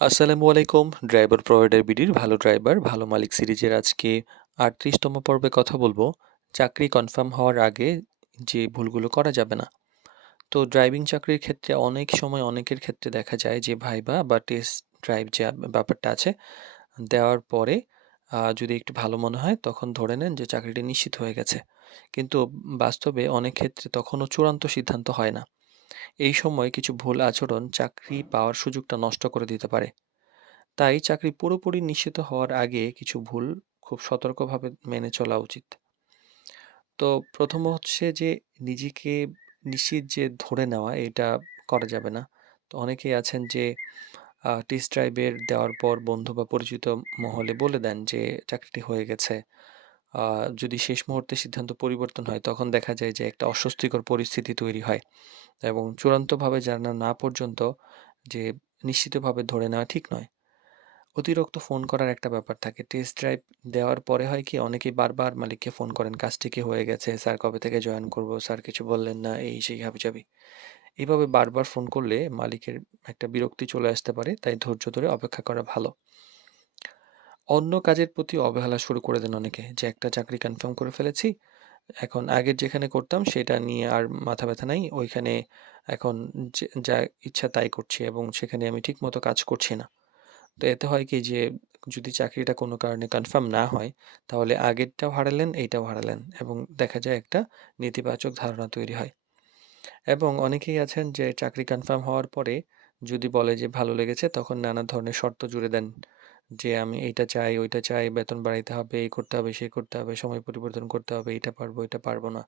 আসসালামু আলাইকুম। Driver provider বিডির ভালো ড্রাইভার, ভালো মালিক সিরিজের আজকে ৩৮তম পর্বে কথা বলবো চাকরি কনফার্ম হওয়ার আগে যে ভুলগুলো করা যাবে না। তো ড্রাইভিং চাকরির ক্ষেত্রে অনেক সময় অনেকের ক্ষেত্রে দেখা যায় যে ভাইবা বা টেস্ট ড্রাইভ যে ব্যাপারটা আছে দেওয়ার পরে যদি একটু ভালো মনে হয় তখন ধরে নেন যে চাকরিটি নিশ্চিত হয়ে গেছে। কিন্তু বাস্তবে অনেক ক্ষেত্রে তখনও চূড়ান্ত সিদ্ধান্ত হয় না। এই সময় কিছু ভুল আচরণ চাকরি পাওয়ার সুযোগটা নষ্ট করে দিতে পারে। তাই চাকরি পুরোপুরি নিশ্চিত হওয়ার আগে কিছু ভুল খুব সতর্কভাবে মেনে চলা উচিত। তো প্রথম হচ্ছে যে নিজেকে নিশ্চিত যে ধরে নেওয়া এটা করা যাবে না। তো অনেকেই আছেন যে টেস্ট ড্রাইভের দেওয়ার পর বন্ধু বা পরিচিত মহলে বলে দেন যে চাকরিটি হয়ে গেছে। আ যদি শেষ মুহূর্তে সিদ্ধান্ত পরিবর্তন হয় তখন দেখা যায় যে একটা অস্বস্তিকর পরিস্থিতি তৈরি হয় এবং চূড়ান্তভাবে জানা না পর্যন্ত যে নিশ্চিতভাবে ধরে নেওয়া ঠিক নয়। অতিরিক্ত ফোন করার একটা ব্যাপার থাকে। টেস্ট ড্রাইভ দেওয়ার পরে হয় কি অনেকেই বারবার মালিককে ফোন করেন, "কাজটি কি হয়ে গেছে? স্যার কবে থেকে জয়েন করব? স্যার কিছু বললেন না।" এই সেই হাবিজাবি। এভাবে বারবার ফোন করলে মালিকের একটা বিরক্তি চলে আসতে পারে। তাই ধৈর্য ধরে অপেক্ষা করা ভালো। অন্য কাজের প্রতি অবহেলা শুরু করে দেন অনেকে। যে একটা চাকরি কনফার্ম করে ফেলেছি। এখন আগের যেখানে করতাম সেটা নিয়ে আর মাথা ব্যাথা নাই। ওইখানে এখন যা ইচ্ছা তাই করছি এবং সেখানে আমি ঠিকমতো কাজ করছি না। তো এতে হয় কি যে যদি চাকরিটা কোনো কারণে কনফার্ম না হয়, তাহলে আগেরটাও হারালেন, এইটাও হারালেন এবং দেখা যায় একটা নেতিবাচক ধারণা তৈরি হয়। এবং অনেকেই আছেন যে চাকরি কনফার্ম হওয়ার পরে যদি বলে যে ভালো লেগেছে তখন নানা ধরনের শর্ত জুড়ে দেন। যে আমি এইটা চাই, ওইটা চাই, বেতন বাড়াইতে হবে, এই করতে হবে, সেই করতে হবে, সময় পরিবর্তন করতে হবে, এইটা পারবো, এটা পারবো না।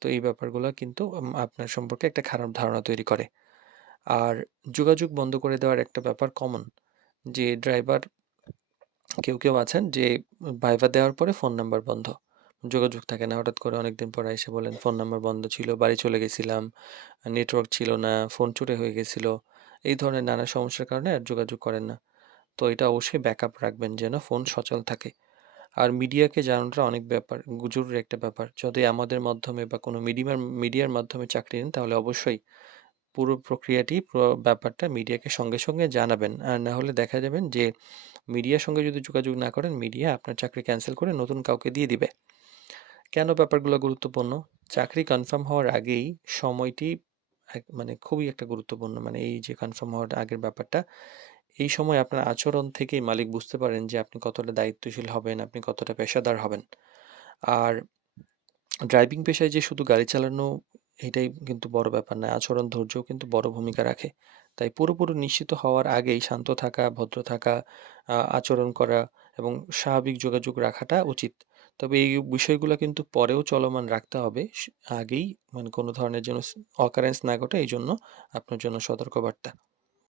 তো এই ব্যাপারগুলো কিন্তু আপনার সম্পর্কে একটা খারাপ ধারণা তৈরি করে। আর যোগাযোগ বন্ধ করে দেওয়ার একটা ব্যাপার কমন। যে ড্রাইভার কেউ আছেন যে ভাইভা দেওয়ার পরে ফোন নাম্বার বন্ধ। যোগাযোগ থাকে না। হঠাৎ করে অনেকদিন পরে এসে বলেন, "ফোন নাম্বার বন্ধ ছিল, বাড়ি চলে গেছিলাম, নেটওয়ার্ক ছিল না, ফোন চুরি হয়ে গেছিল।" এই ধরনের নানা সমস্যার কারণে আর যোগাযোগ করেন না। তো এটা অবশ্যই ব্যাকআপ রাখবেন যেন ফোন সচল থাকে। আর মিডিয়াকে জানানোটা অনেক জরুরি একটা ব্যাপার। যদি আমাদের মাধ্যমে বা কোনো মিডিয়ার মাধ্যমে চাকরি নেন তাহলে অবশ্যই পুরো প্রক্রিয়াটি, পুরো ব্যাপারটা মিডিয়াকে সঙ্গে সঙ্গে জানাবেন। আর না হলে দেখা যাবেন যে মিডিয়ার সঙ্গে যদি যোগাযোগ না করেন, মিডিয়া আপনার চাকরি ক্যানসেল করে নতুন কাউকে দিয়ে দিবে। কেন ব্যাপারগুলো গুরুত্বপূর্ণ? চাকরি কনফার্ম হওয়ার আগেই সময়টি মানে খুবই একটা গুরুত্বপূর্ণ। মানে এই যে কনফার্ম হওয়ার আগের ব্যাপারটা, এই সময় আপনার আচরণ থেকেই মালিক বুঝতে পারেন যে আপনি কতটা দায়িত্বশীল হবেন, আপনি কতটা পেশাদার হবেন। আর ড্রাইভিং পেশায় যে শুধু গাড়ি চালানো এটাই কিন্তু বড় ব্যাপার না। আচরণ, ধৈর্যও কিন্তু বড় ভূমিকা রাখে। তাই পুরোপুরি নিশ্চিত হওয়ার আগেই শান্ত থাকা, ভদ্র থাকা, আচরণ করা এবং স্বাভাবিক যোগাযোগ রাখাটা উচিত। তবে এই বিষয়গুলা কিন্তু পরেও চলমান রাখতে হবে। আগেই মানে কোনো ধরনের যেন occurrence না ঘটে এইজন্য আপনার জন্য সতর্কবার্তা।